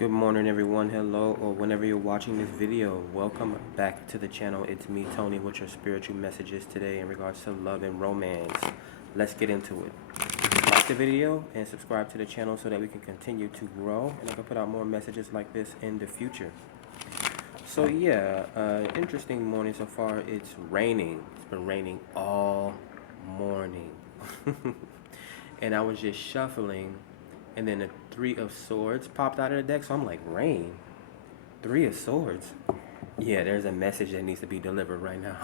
Good morning everyone, hello, or whenever you're watching this video, welcome back to the channel. It's me, Tony, with your spiritual messages today in regards to love and romance. Let's get into it. Like the video and subscribe to the channel so that we can continue to grow and I can put out more messages like this in the future. So yeah, interesting morning so far. It's raining. It's been raining all morning. And I was just shuffling and then the Three of Swords popped out of the deck. So I'm like, rain? Three of Swords? Yeah, there's a message that needs to be delivered right now.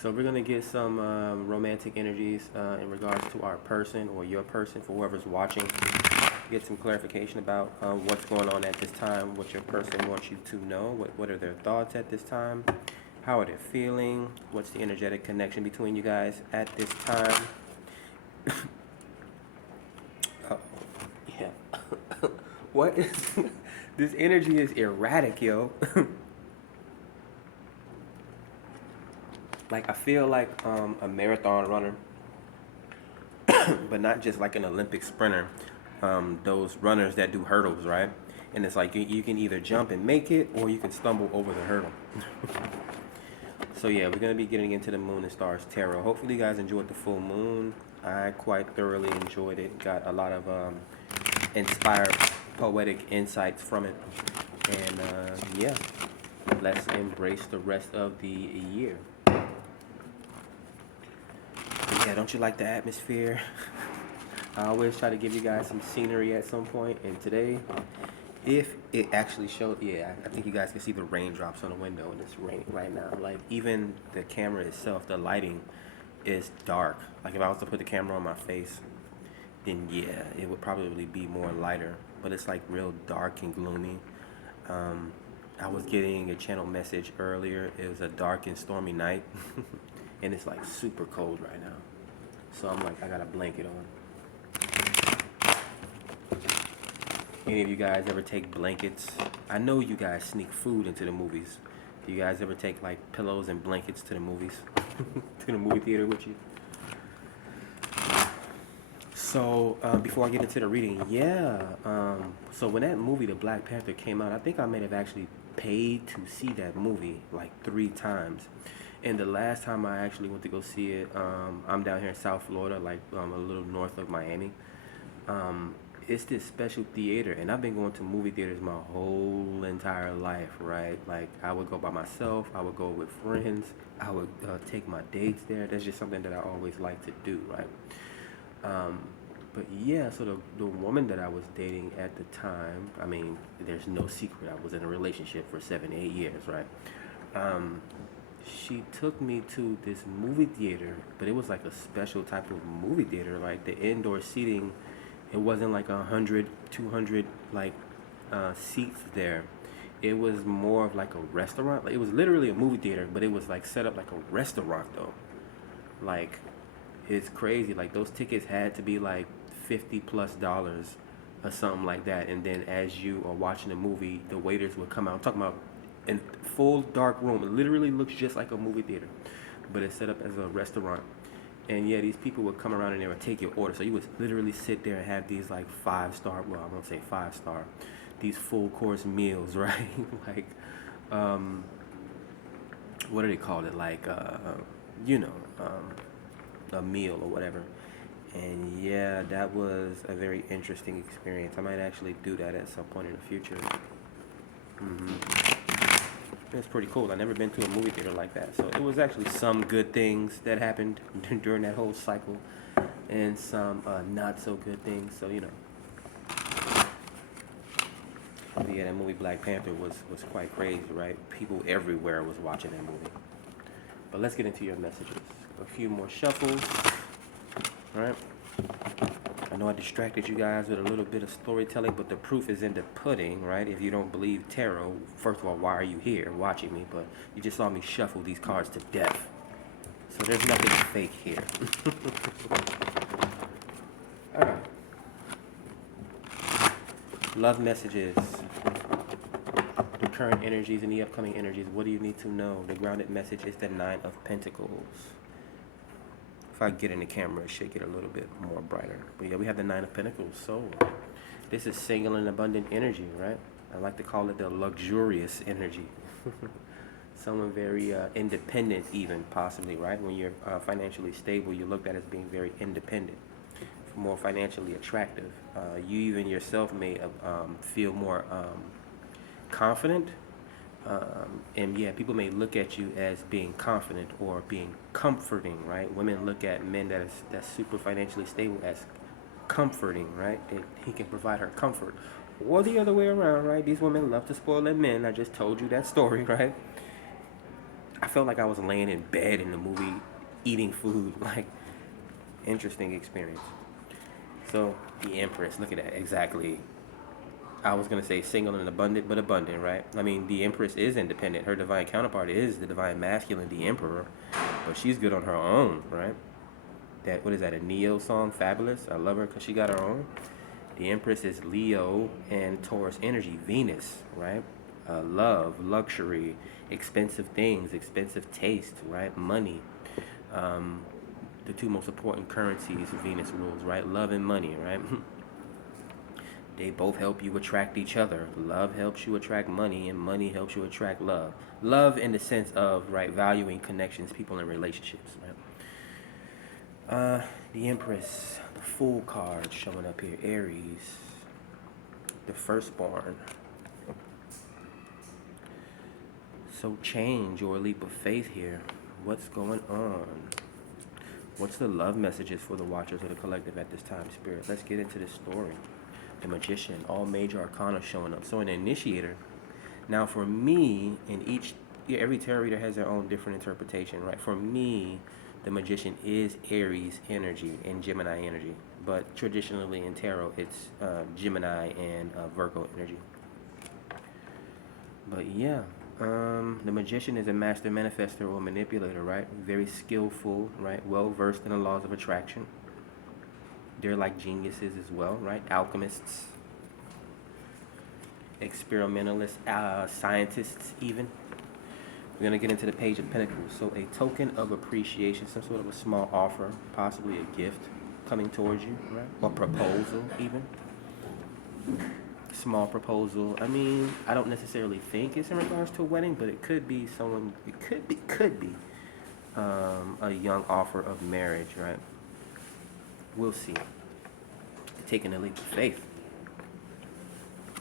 So we're going to get some romantic energies in regards to our person or your person, for whoever's watching. Get some clarification about what's going on at this time, what your person wants you to know, what are their thoughts at this time, how are they feeling, what's the energetic connection between you guys at this time. Yeah. What is this energy is erratic, yo. Like I feel like a marathon runner, but not just like an Olympic sprinter. Those runners that do hurdles, right? And it's like you can either jump and make it, or you can stumble over the hurdle. So yeah, we're gonna be getting into the Moon and Stars Tarot. Hopefully you guys enjoyed the full moon. I quite thoroughly enjoyed it. Got a lot of inspired poetic insights from it. And yeah, let's embrace the rest of the year. Yeah, don't you like the atmosphere? I always try to give you guys some scenery at some point, and today, if it actually showed, yeah, I think you guys can see the raindrops on the window, and it's raining right now. Like, even the camera itself, the lighting is dark. Like, if I was to put the camera on my face, then yeah, it would probably be more lighter, but it's like real dark and gloomy. I was getting a channel message earlier. It was a dark and stormy night, and it's like super cold right now. So I'm like, I got a blanket on. Any of you guys ever take blankets? I know you guys sneak food into the movies. Do you guys ever take like pillows and blankets to the movies? To the movie theater with you? So before I get into the reading, yeah. So when that movie, The Black Panther, came out, I think I may have actually paid to see that movie like 3 times. And the last time I actually went to go see it, I'm down here in South Florida, like a little north of Miami. It's this special theater, and I've been going to movie theaters my whole entire life, right? Like, I would go by myself, I would go with friends, I would take my dates there. That's just something that I always like to do, right? But yeah, so the woman that I was dating at the time, I mean, there's no secret, I was in a relationship for 7, 8 years, right? She took me to this movie theater, but it was like a special type of movie theater. Like the indoor seating, it wasn't like 100, 200 like seats there. It was more of like a restaurant. Like, it was literally a movie theater, but it was like set up like a restaurant though. Like, it's crazy. Like, those tickets had to be like $50+ or something like that. And then as you are watching the movie, the waiters would come out. I'm talking about in full dark room. It literally looks just like a movie theater, but it's set up as a restaurant. And yeah, these people would come around and they would take your order. So you would literally sit there and have these like 5-star, well, I won't say 5-star, these full course meals, right? Like, what do they call it? Like, you know, a meal or whatever. And yeah, that was a very interesting experience. I might actually do that at some point in the future. It's pretty cool. I've never been to a movie theater like that. So it was actually some good things that happened during that whole cycle, and some not so good things. So, you know. But yeah, that movie Black Panther was quite crazy, right? People everywhere was watching that movie. But let's get into your messages. A few more shuffles. All right. I know I distracted you guys with a little bit of storytelling, but the proof is in the pudding, right? If you don't believe tarot, first of all, why are you here watching me? But you just saw me shuffle these cards to death. So there's nothing fake here. All right. Love messages. The current energies and the upcoming energies. What do you need to know? The grounded message is the 9 of Pentacles. If I get in the camera, it should get a little bit more brighter. But yeah, we have the 9 of Pentacles. So this is single and abundant energy, right? I like to call it the luxurious energy. Someone very independent, even possibly, right? When you're financially stable, you're looked at as being very independent, more financially attractive. You even yourself may feel more confident. And yeah, people may look at you as being confident or being comforting, right? Women look at men that's super financially stable as comforting, right? He can provide her comfort. Or the other way around, right? These women love to spoil their men. I just told you that story, right? I felt like I was laying in bed in the movie eating food. Like, interesting experience. So, the Empress, look at that, exactly. I was going to say single and abundant, but abundant, right? I mean, the Empress is independent. Her divine counterpart is the divine masculine, the Emperor. But she's good on her own, right? What is that, a Neo song? Fabulous. I love her because she got her own. The Empress is Leo and Taurus energy, Venus, right? Love, luxury, expensive things, expensive taste, right? Money. The two most important currencies Venus rules, right? Love and money, right? They both help you attract each other. Love helps you attract money, and money helps you attract love. Love in the sense of, right, valuing connections, people, and relationships, right? The Empress, the Fool card showing up here. Aries, the firstborn. So change or a leap of faith here. What's going on? What's the love messages for the watchers of the collective at this time, Spirit? Let's get into this story. The Magician, all major arcana showing up. So an initiator. Now for me, every tarot reader has their own different interpretation, right? For me, the Magician is Aries energy and Gemini energy. But traditionally in tarot, it's Gemini and Virgo energy. But yeah, the Magician is a master manifestor or manipulator, right? Very skillful, right? Well versed in the laws of attraction. They're like geniuses as well, right? Alchemists, experimentalists, scientists even. We're going to get into the Page of Pentacles. So a token of appreciation, some sort of a small offer, possibly a gift coming towards you, right? Or proposal even. Small proposal. I mean, I don't necessarily think it's in regards to a wedding, but it could be someone, it could be a young offer of marriage, right? We'll see. Taking a leap of faith.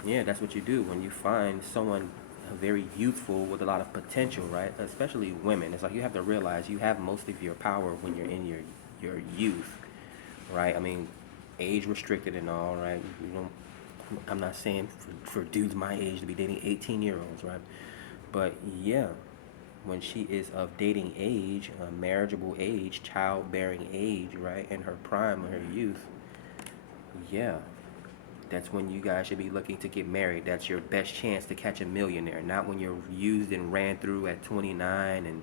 Yeah, that's what you do when you find someone very youthful with a lot of potential, right? Especially women. It's like you have to realize you have most of your power when you're in your youth, right? I mean, age restricted and all, right? You don't. I'm not saying for dudes my age to be dating 18-year-olds, right? But yeah, when she is of dating age, marriageable age, childbearing age, right, in her prime, her youth, yeah, that's when you guys should be looking to get married. That's your best chance to catch a millionaire, not when you're used and ran through at 29 and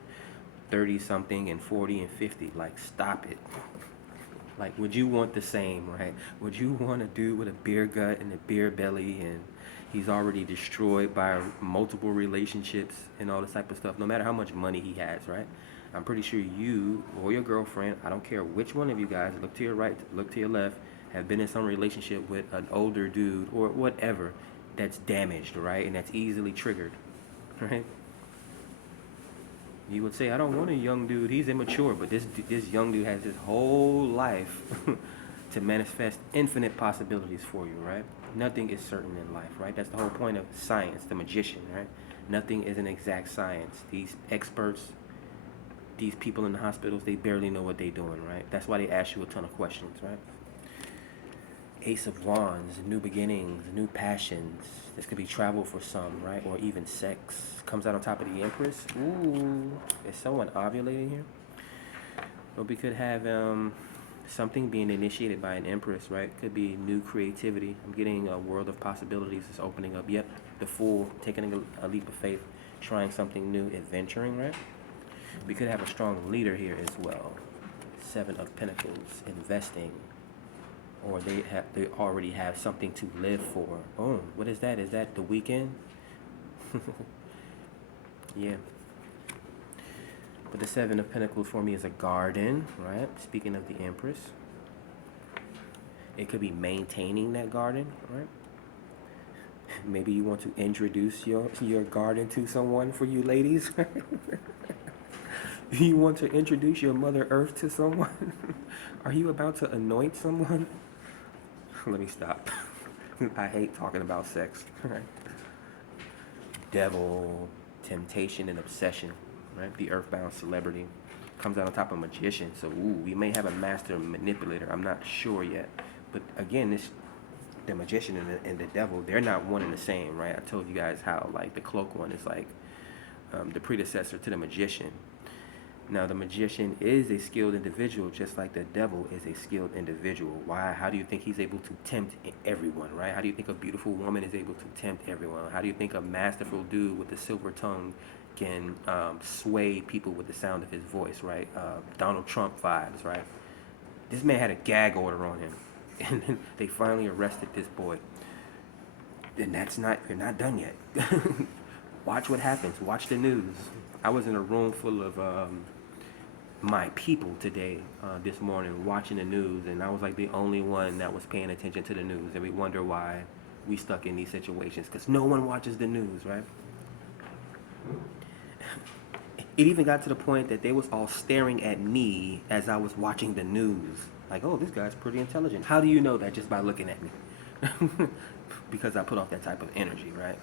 30 something and 40 and 50. Like, stop it. Like, would you want the same, right? Would you want a dude with a beer gut and a beer belly and he's already destroyed by multiple relationships and all this type of stuff, no matter how much money he has, right? I'm pretty sure you or your girlfriend, I don't care which one of you guys, look to your right, look to your left, have been in some relationship with an older dude or whatever that's damaged, right? And that's easily triggered, right? You would say, I don't want a young dude, he's immature, but this young dude has his whole life to manifest infinite possibilities for you, right? Nothing is certain in life, right? That's the whole point of science, the magician, right? Nothing is an exact science. These experts, these people in the hospitals, they barely know what they're doing, right? That's why they ask you a ton of questions, right? Ace of Wands, new beginnings, new passions. This could be travel for some, right? Or even sex. Comes out on top of the Empress. Ooh, is someone ovulating here? Or we could have something being initiated by an Empress, right? Could be new creativity. I'm getting a world of possibilities is opening up. Yep, the Fool, taking a leap of faith, trying something new, adventuring, right? We could have a strong leader here as well. Seven of Pentacles, investing. Or they already have something to live for. Oh, what is that? Is that the weekend? Yeah. But the Seven of Pentacles for me is a garden, right? Speaking of the Empress. It could be maintaining that garden, right? Maybe you want to introduce your garden to someone, for you ladies. You want to introduce your Mother Earth to someone? Are you about to anoint someone? Let me stop. I hate talking about sex. Right? Devil, temptation, and obsession. Right? The earthbound celebrity comes out on top of magician. So, we may have a master manipulator. I'm not sure yet. But again, the magician and the devil, they're not one and the same, right? I told you guys how like the cloak one is like the predecessor to the magician. Now, the magician is a skilled individual, just like the devil is a skilled individual. Why? How do you think he's able to tempt everyone, right? How do you think a beautiful woman is able to tempt everyone? How do you think a masterful dude with a silver tongue can sway people with the sound of his voice, right? Donald Trump vibes, right? This man had a gag order on him, and then they finally arrested this boy. And you're not done yet. Watch what happens. Watch the news. I was in a room full of my people today, this morning, watching the news, and I was like the only one that was paying attention to the news, and we wonder why we stuck in these situations, because no one watches the news, right? It even got to the point that they was all staring at me as I was watching the news, like, oh, this guy's pretty intelligent. How do you know that? Just by looking at me. Because I put off that type of energy, right?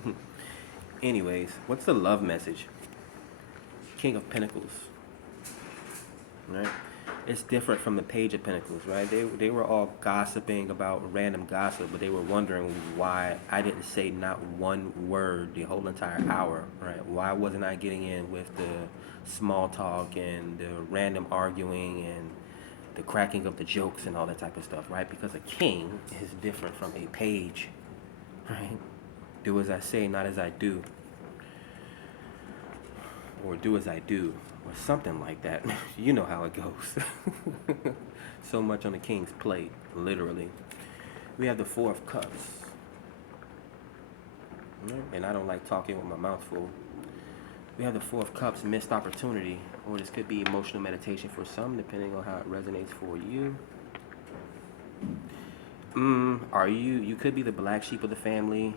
Anyways, what's the love message? King of Pentacles. Right? It's different from the Page of Pentacles, right? They were all gossiping about random gossip, but they were wondering why I didn't say not one word the whole entire hour, right? Why wasn't I getting in with the small talk and the random arguing and the cracking of the jokes and all that type of stuff, right? Because a king is different from a page, right? Do as I say, not as I do. Or do as I do. Or something like that. You know how it goes. So much on the king's plate, literally. We have the Four of Cups. And I don't like talking with my mouth full. We have the Four of Cups, missed opportunity. Or this could be emotional meditation for some, depending on how it resonates for you. You could be the black sheep of the family.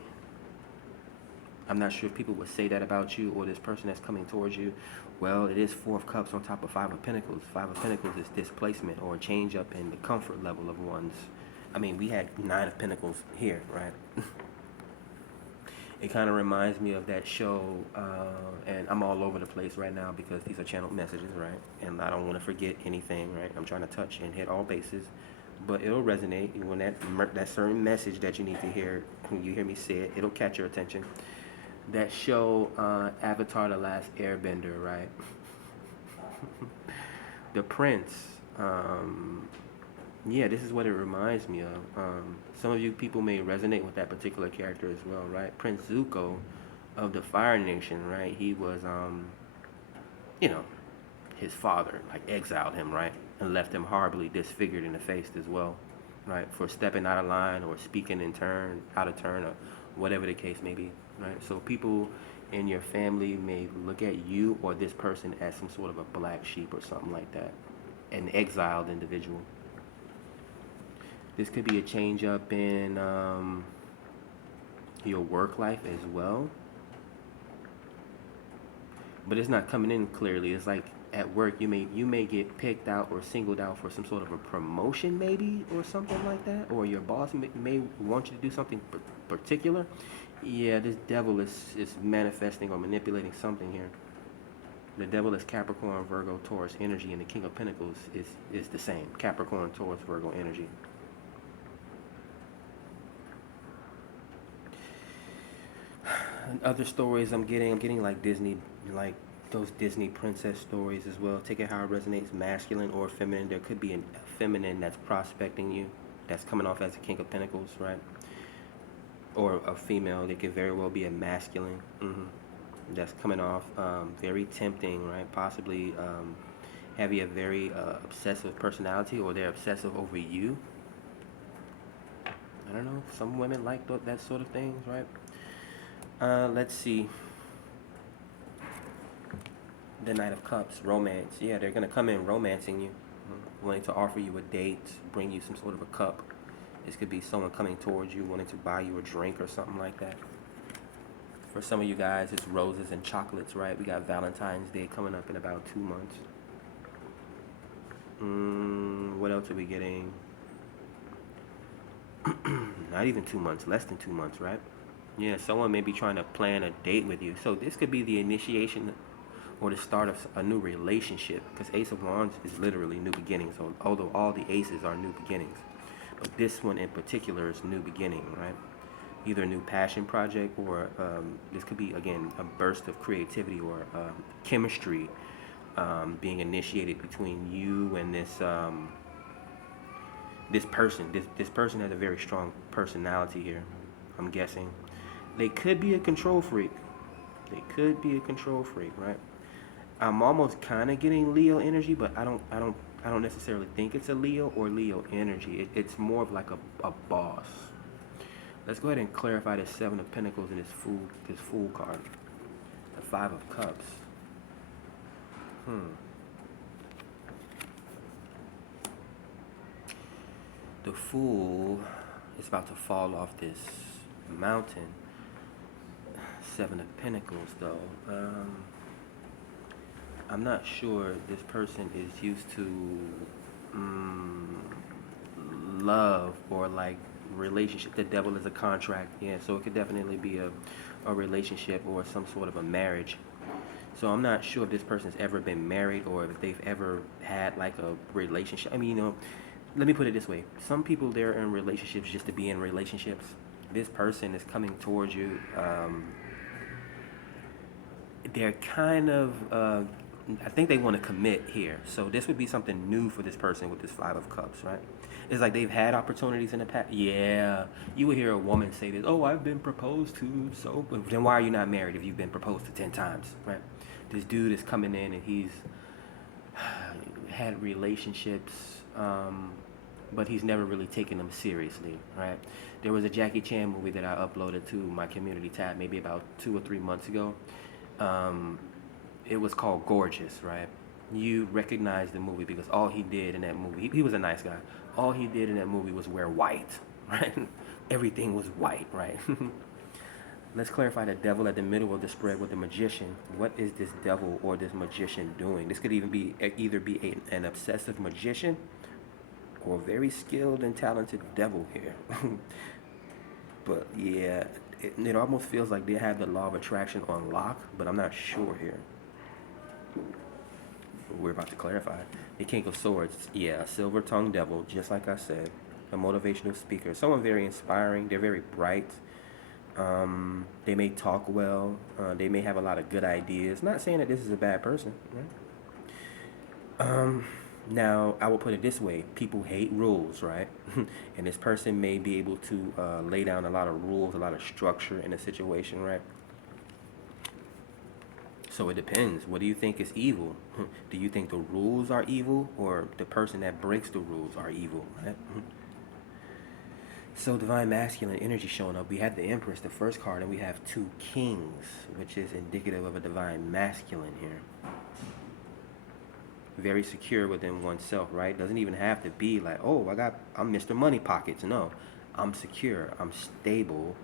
I'm not sure if people would say that about you or this person that's coming towards you. Well, it is Four of Cups on top of Five of Pentacles. Five of Pentacles is displacement or a change up in the comfort level of one's. I mean, we had Nine of Pentacles here, right? It kind of reminds me of that show, and I'm all over the place right now because these are channeled messages, right? And I don't want to forget anything, right? I'm trying to touch and hit all bases. But it'll resonate when that certain message that you need to hear, when you hear me say it, it'll catch your attention. That show, Avatar: The Last Airbender, right? The prince. Yeah, this is what it reminds me of. Some of you people may resonate with that particular character as well, right? Prince Zuko of the Fire Nation, right? He was, his father, like, exiled him, right? And left him horribly disfigured in the face as well, right? For stepping out of line or speaking out of turn, or whatever the case may be, right? So people in your family may look at you or this person as some sort of a black sheep or something like that, an exiled individual. This could be a change up in your work life as well, but it's not coming in clearly. It's like at work you may get picked out or singled out for some sort of a promotion, maybe, or something like that, or your boss may want you to do something particular. Yeah, this devil is manifesting or manipulating something here. The devil is Capricorn, Virgo, Taurus energy, and the King of Pentacles is the same. Capricorn, Taurus, Virgo energy. And other stories I'm getting like Disney, like those Disney princess stories as well. Take it how it resonates, masculine or feminine. There could be a feminine that's prospecting you, that's coming off as a King of Pentacles, right? Or a female. They could very well be a masculine. That's coming off very tempting, right? Possibly have a very obsessive personality, or they're obsessive over you. I don't know. Some women like that sort of things, right? Let's see. The Knight of Cups, romance. Yeah, they're going to come in romancing you, wanting to offer you a date, bring you some sort of a cup. This could be someone coming towards you, wanting to buy you a drink or something like that. For some of you guys, it's roses and chocolates, right? We got Valentine's Day coming up in about 2 months. What else are we getting? Not even 2 months, less than 2 months, right? Yeah, someone may be trying to plan a date with you. So this could be the initiation or the start of a new relationship, because Ace of Wands is literally new beginnings, although all the aces are new beginnings. But this one in particular is new beginning, right? Either a new passion project, or this could be, again, a burst of creativity or chemistry being initiated between you and this person. This person has a very strong personality here, I'm guessing. They could be a control freak. They could be a control freak, right? I'm almost kind of getting Leo energy, but I don't necessarily think it's a Leo or Leo energy. It's more of like a boss. Let's go ahead and clarify this Seven of Pentacles and this Fool card. The Five of Cups. The Fool is about to fall off this mountain. Seven of Pentacles, though. I'm not sure this person is used to love or like relationship. The Devil is a contract, yeah, so it could definitely be a relationship or some sort of a marriage. So I'm not sure if this person's ever been married or if they've ever had like a relationship. I mean, let me put it this way. Some people, they're in relationships just to be in relationships. This person is coming towards you. They're kind of, I think they want to commit here. So this would be something new for this person with this Five of Cups, right? It's like they've had opportunities in the past. Yeah, you would hear a woman say this, oh, I've been proposed to, so then why are you not married if you've been proposed to 10 times, right? This dude is coming in and he's had relationships, but he's never really taken them seriously, right? There was a Jackie Chan movie that I uploaded to my community tab maybe about 2 or 3 months ago. It was called Gorgeous, right? You recognize the movie because all he did in that movie, he was a nice guy. All he did in that movie was wear white, right? Everything was white, right? Let's clarify the Devil at the middle of the spread with the Magician. What is this Devil or this Magician doing? This could even be an obsessive magician or a very skilled and talented devil here. But yeah, it almost feels like they have the law of attraction on lock, but I'm not sure here. We're about to clarify. The King of Swords, yeah, a silver-tongued devil, just like I said. A motivational speaker. Someone very inspiring. They're very bright. They may talk well. They may have a lot of good ideas. Not saying that this is a bad person, right? Now, I will put it this way. People hate rules, right? And this person may be able to lay down a lot of rules, a lot of structure in a situation, right? So it depends. What do you think is evil? Do you think the rules are evil or the person that breaks the rules are evil, right? So Divine Masculine energy showing up. We have the Empress, the first card, and we have 2 Kings, which is indicative of a Divine Masculine here. Very secure within oneself, right? Doesn't even have to be like, oh, I'm Mr. Money Pockets. No, I'm secure. I'm stable.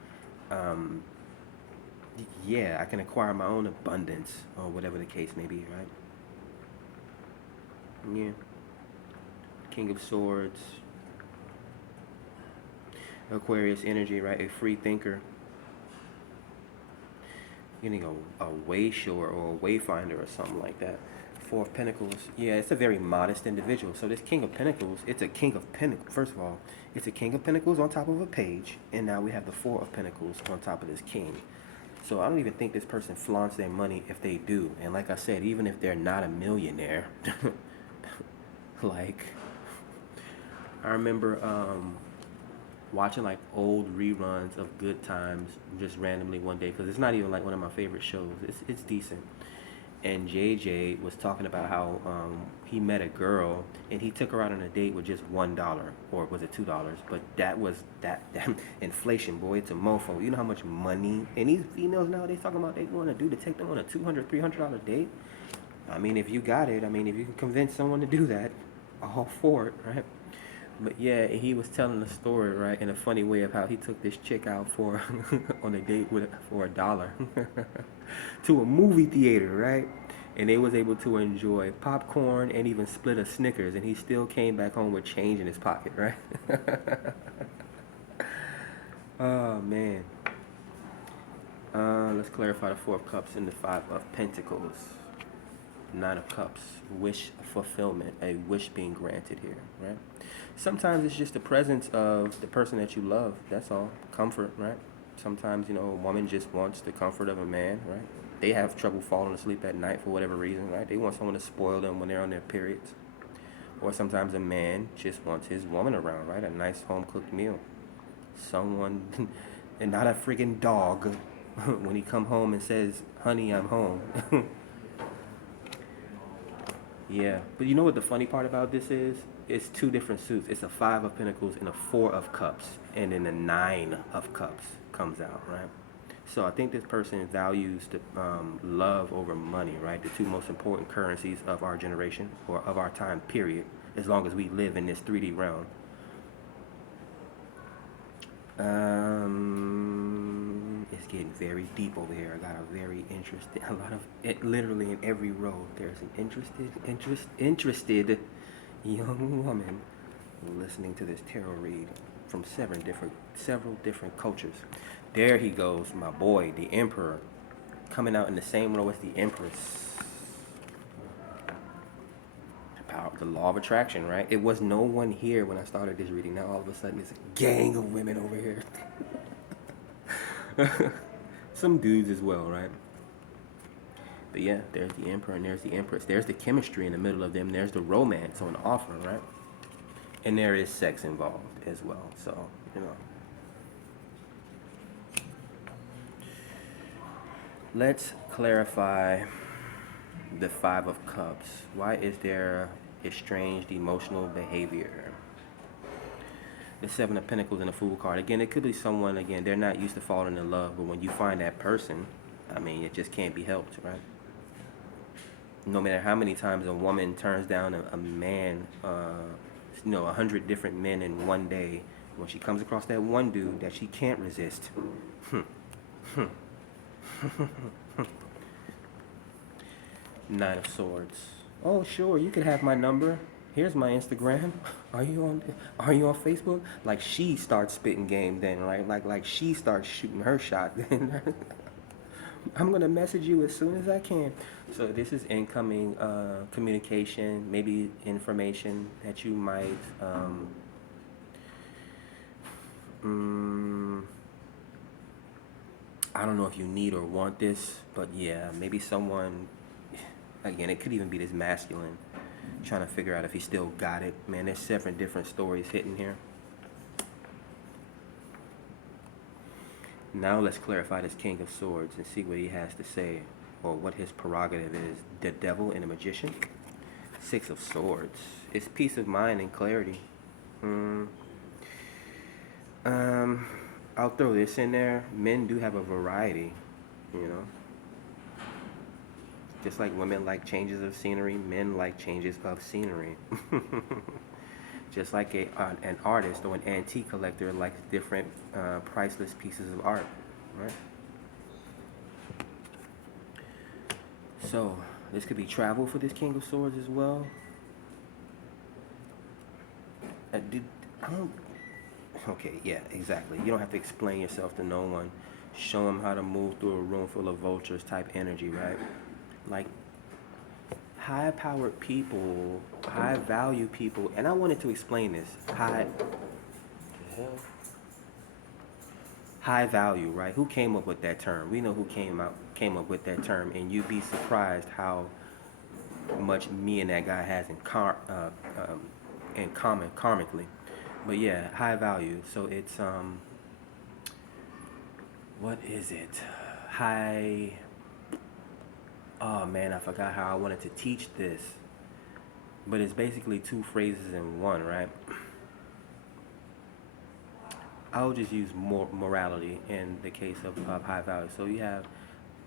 Yeah, I can acquire my own abundance or whatever the case may be, right? Yeah. King of Swords. Aquarius energy, right? A free thinker. Getting a wayshower or a wayfinder or something like that. 4 of Pentacles. Yeah, it's a very modest individual. So this King of Pentacles, it's a King of Pentacles. First of all, it's a King of Pentacles on top of a page. And now we have the 4 of Pentacles on top of this King. So I don't even think this person flaunts their money if they do. And like I said, even if they're not a millionaire, like, I remember watching like old reruns of Good Times just randomly one day, because it's not even like one of my favorite shows. It's decent. And JJ was talking about how he met a girl and he took her out on a date with just $1, or was it $2? But that was that inflation, boy. It's a mofo. You know how much money, and these females nowadays talking about they want a dude to take them on a $200, $300 date. I mean, if you got it, I mean, if you can convince someone to do that, all for it, right? But yeah, he was telling the story, right, in a funny way of how he took this chick out for on a date with for $1 to a movie theater, right? And they was able to enjoy popcorn and even split a Snickers, and he still came back home with change in his pocket, right? Oh man. Let's clarify the Four of Cups and the Five of Pentacles. Nine of Cups, wish fulfillment, a wish being granted here, right? Sometimes it's just the presence of the person that you love. That's all. Comfort, right? Sometimes, a woman just wants the comfort of a man, right? They have trouble falling asleep at night for whatever reason, right? They want someone to spoil them when they're on their periods. Or sometimes a man just wants his woman around, right? A nice home cooked meal. Someone, and not a friggin' dog when he come home and says, honey, I'm home. Yeah, but you know what the funny part about this is? It's two different suits. It's a Five of Pentacles and a Four of Cups, and then the Nine of Cups comes out, right? So I think this person values the love over money, right? The two most important currencies of our generation or of our time period, as long as we live in this 3D realm. It's getting very deep over here. I got a very interested, a lot of it, literally in every row. There's an interested young woman listening to this tarot read from several different cultures. There he goes, my boy, the Emperor, coming out in the same row as the Empress. The law of attraction, right? It was no one here when I started this reading. Now all of a sudden it's a gang of women over here. Some dudes as well, right? But yeah, there's the Emperor and there's the Empress. There's the chemistry in the middle of them. There's the romance on offer, right? And there is sex involved as well. So, let's clarify the Five of Cups. Why is there estranged emotional behavior? The Seven of Pentacles and the Fool card. Again, it could be someone, again, they're not used to falling in love, but when you find that person, I mean, it just can't be helped, right? No matter how many times a woman turns down a man, 100 different men in one day, when she comes across that one dude that she can't resist. Nine of Swords. Oh, sure, you could have my number. Here's my Instagram. Are you on Facebook? Like she starts spitting game then, right? Like she starts shooting her shot then. I'm gonna message you as soon as I can. So this is incoming communication, maybe information that you might I don't know if you need or want this, but yeah, maybe someone, again, it could even be this masculine, trying to figure out if he still got it. Man, there's seven different stories hitting here. Now let's clarify this King of Swords and see what he has to say, or what his prerogative is. The Devil and the Magician. Six of Swords. It's peace of mind and clarity. I'll throw this in there. Men do have a variety, Just like women like changes of scenery, men like changes of scenery. Just like an artist or an antique collector likes different priceless pieces of art, right? So this could be travel for this King of Swords as well. Okay, yeah, exactly. You don't have to explain yourself to no one. Show them how to move through a room full of vultures type energy, right? Like high-powered people, high-value people, and I wanted to explain this. High value, right? Who came up with that term? We know who came up with that term, and you'd be surprised how much me and that guy has in common karmically. But yeah, high value. So it's what is it? High. Oh man, I forgot how I wanted to teach this. But it's basically two phrases in one, right? I'll just use morality in the case of high value. So you have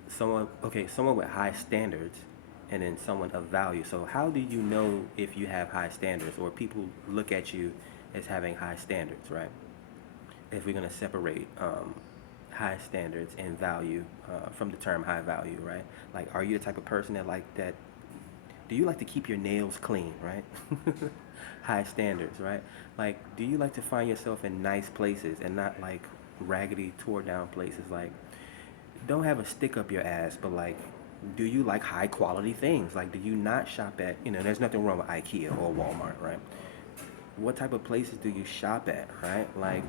someone with high standards, and then someone of value. So how do you know if you have high standards, or people look at you as having high standards, right? If we're gonna separate high standards and value from the term high value, right? Like, are you the type of person that like that? Do you like to keep your nails clean, right? High standards, right? Like, do you like to find yourself in nice places and not like raggedy, tore down places? Like, don't have a stick up your ass, but like, do you like high quality things? Like, do you not shop at, there's nothing wrong with IKEA or Walmart, right? What type of places do you shop at, right? Like,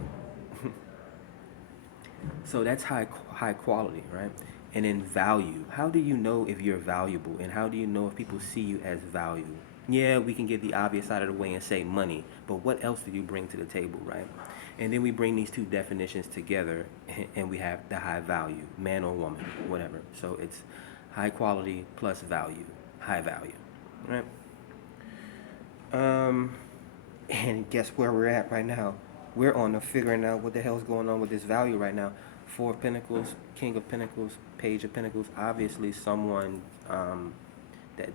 so that's high quality, right? And in value, how do you know if you're valuable, and how do you know if people see you as valuable? Yeah, we can get the obvious out of the way and say money, but what else do you bring to the table, right? And then we bring these two definitions together, and we have the high value, man or woman, whatever. So it's high quality plus value, high value, right? Um, and guess where we're at right now? We're on to figuring out what the hell's going on with this value right now. Four of Pentacles, King of Pentacles, Page of Pentacles. Obviously, someone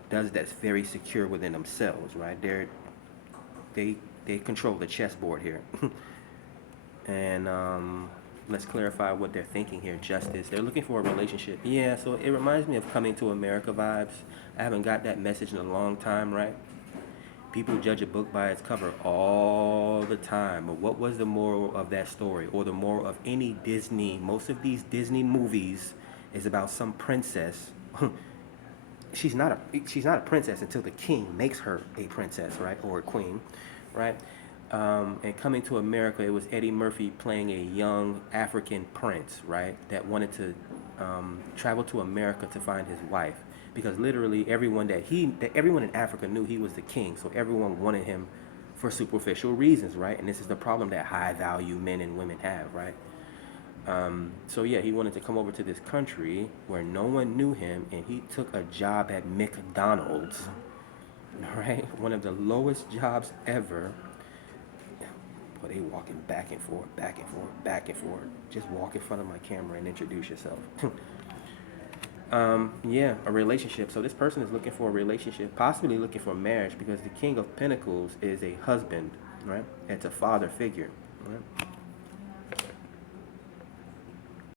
that's very secure within themselves, right? They control the chessboard here. And let's clarify what they're thinking here. Justice. They're looking for a relationship. Yeah. So it reminds me of Coming to America vibes. I haven't got that message in a long time, right? People judge a book by its cover all the time. But what was the moral of that story, or the moral of any Disney? Most of these Disney movies is about some princess. she's not a princess until the king makes her a princess, right, or a queen, right? And Coming to America, it was Eddie Murphy playing a young African prince, right, that wanted to travel to America to find his wife, because literally everyone everyone in Africa knew he was the king, so everyone wanted him for superficial reasons, right? And this is the problem that high value men and women have, right? So yeah, he wanted to come over to this country where no one knew him, and he took a job at McDonald's, right? One of the lowest jobs ever. But they walking back and forth, back and forth, back and forth. Just walk in front of my camera and introduce yourself. Yeah, a relationship. So this person is looking for a relationship, possibly looking for marriage, because the King of Pentacles is a husband, right? It's a father figure, right?